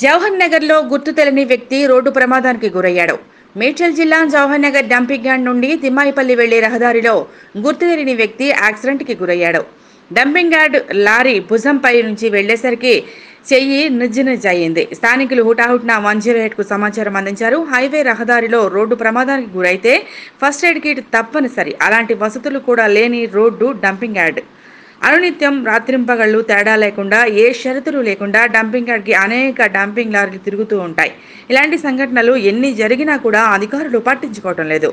జవహర్ నగర్లో గుర్తు తెలియని వ్యక్తి రోడ్డు ప్రమాదానికి గురయ్యాడు. మేడ్చల్ జిల్లా జవహర్ నగర్ డంపింగ్ యార్డ్ నుండి తిమ్మాయిపల్లి వెళ్లే రహదారిలో గుర్తు తెలియని వ్యక్తి యాక్సిడెంట్కి గురయ్యాడు. డంపింగ్ యార్డ్ లారీ భుజంపై నుంచి వెళ్లేసరికి చెయ్యి నిజ్జనిజ్జయింది. స్థానికులు హుటాహుటిన 108కు సమాచారం అందించారు. హైవే రహదారిలో రోడ్డు ప్రమాదానికి గురైతే ఫస్ట్ ఎయిడ్ కిట్ తప్పనిసరి. అలాంటి వసతులు కూడా లేని రోడ్డు డంపింగ్ యార్డ్. అనునిత్యం రాత్రింపగళ్ళు తేడా లేకుండా ఏ షరతులు లేకుండా డంపింగ్ యార్డ్కి అనేక డంపింగ్ లారీలు తిరుగుతూ ఉంటాయి. ఇలాంటి సంఘటనలు ఎన్ని జరిగినా కూడా అధికారులు పట్టించుకోవటం లేదు.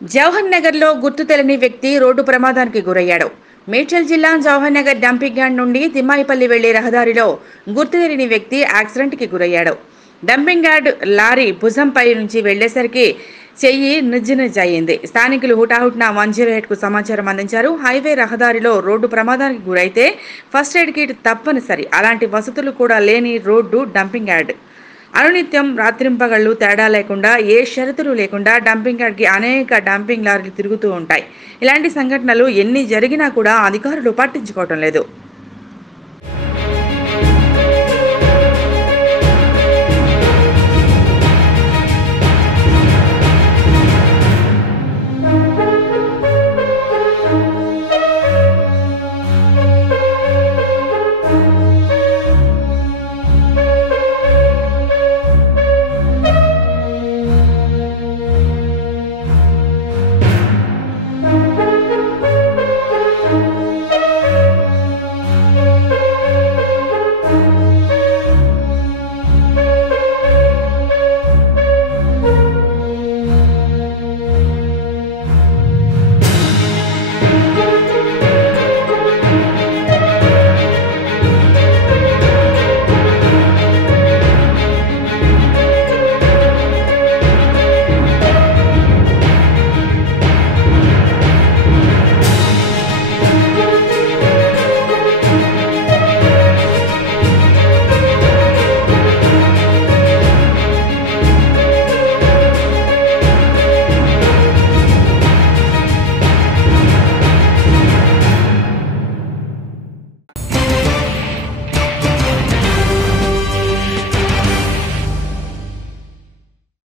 జవహర్ నగర్లో గుర్తు తెలియని వ్యక్తి రోడ్డు ప్రమాదానికి గురయ్యాడు. మేడ్చల్ జిల్లా జవహర్ నగర్ డంపింగ్ యార్డ్ నుండి తిమ్మాయిపల్లి వెళ్లే రహదారిలో గుర్తు తెలియని వ్యక్తి యాక్సిడెంట్కి గురయ్యాడు. డంపింగ్ యార్డ్ లారీ భుజంపై నుంచి వెళ్లేసరికి చెయ్యి నిజ్జనిజ్జయింది. స్థానికులు హుటాహుటిన 108కు సమాచారం అందించారు. హైవే రహదారిలో రోడ్డు ప్రమాదానికి గురైతే ఫస్ట్ ఎయిడ్ కిట్ తప్పనిసరి. అలాంటి వసతులు కూడా లేని రోడ్డు డంపింగ్ యార్డ్. అనునిత్యం రాత్రింపగళ్ళు తేడా లేకుండా ఏ షరతులు లేకుండా డంపింగ్ యార్డ్కి అనేక డంపింగ్ లారీలు తిరుగుతూ ఉంటాయి. ఇలాంటి సంఘటనలు ఎన్ని జరిగినా కూడా అధికారులు పట్టించుకోవటం లేదు.